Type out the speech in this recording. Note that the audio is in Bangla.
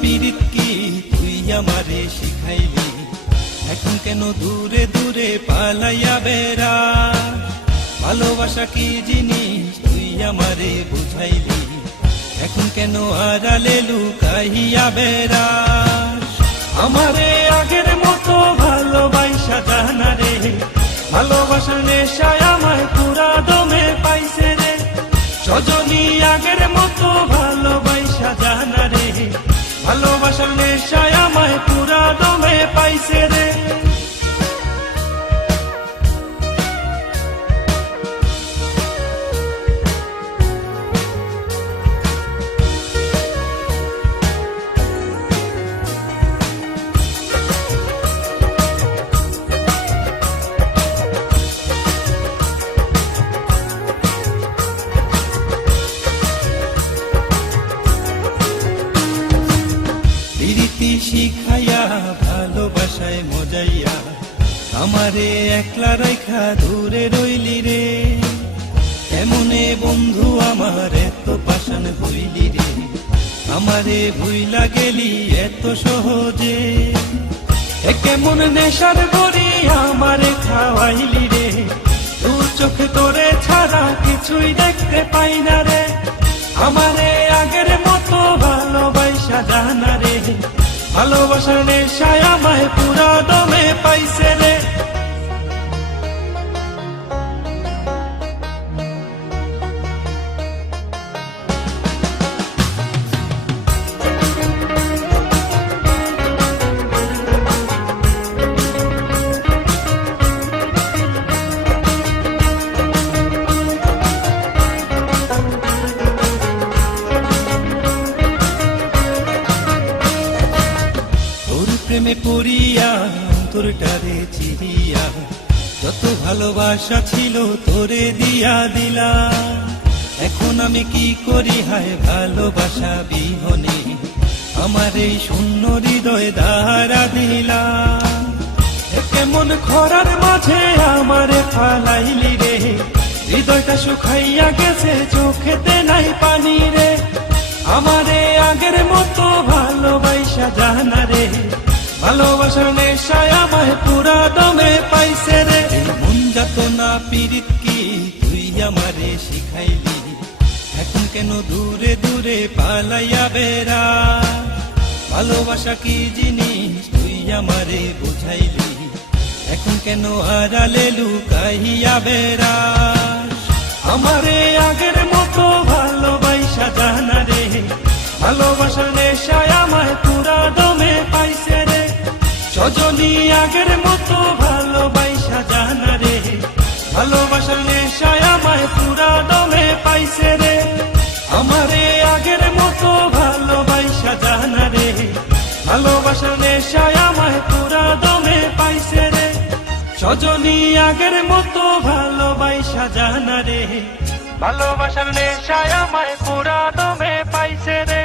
পীড়িত কি তুই আমারে শিখাইলি, এখন কেন দূরে দূরে পালাইয়া বেড়া। ভালোবাসা কি জিনিস তুই আমারে বুঝাইলি, এখন কেন আড়ালে লুকাইয়া বেড়া। আমারে আগের মতো ভালোবাসা জানা রে, ভালোবাসার নেশায় আমায় পুরা দমে পাইছে রে। সজনী আগের মতো ভালোবাসা জানা রে, ভালোবাসার নেশায় আমায় পুরা দমে পাইছে রে। প্রীতি শিখাইয়া ভালোবাসায় মজাইয়া, আমারে একলা রাইখা দূরে রইলি রে। এমনে বন্ধু আমার এত পাষাণ হইলি রে, আমারে ভুইলা গেলি এত সহজে। কেমন নেশার বড়ি আমারে খাওয়াইলি রে, দু চোখে তোরে ছাড়া কিছুই দেখতে পাই না রে। আমারে আগের মতো ভালোবাসা জানা রে, ভালোবাসার নেশায় আমায় পুরা দমে পাইছে রে। প্রেমে পড়িয়া অন্তরটারে চিরিয়া, যত ভালোবাসা ছিল তোরে দিয়া দিলা। এখন আমি কি করি হায় ভালোবাসা বিহনে, আমার এই শূন্য হৃদয় দাঁড়া দিলা। কেমন খরার মাঝে আমারে ফালাইলি রে, হৃদয়টা শুকাইয়া গেছে চোখেতে নাই পানি রে। আমারে আগের মতো ভালোবাসা জানা রে, ভালোবাসার নেশায় আমায় পুরা দমে পাইছে রে। মন যাত না পীড়িত কি তুই আমারে শিখাইলি, এখন কেন দূরে দূরে পালাইয়া বেড়া। ভালোবাসা কি জিনিস তুই আমারে বুঝাইলি, এখন কেন আড়ালে লুকাইয়া বেড়া। আমারে আগের মতো ভালোবাসা জানা রে, ভালোবাসার নেশায় আমায় পুরা দমে পাইছে রে। সজনী আগের মতো ভালোবাসা জানা রে, ভালোবাসার নেশায় আমায় পুরা দমে পাইছে রে। আমারে আগের মতো ভালোবাসা জানা রে, ভালোবাসার নেশায় আমায় পুরা দমে পাইছে রে। সজনী আগের মতো ভালোবাসা জানা রে, ভালোবাসার নেশায় আমায় পুরা দমে পাইছে রে।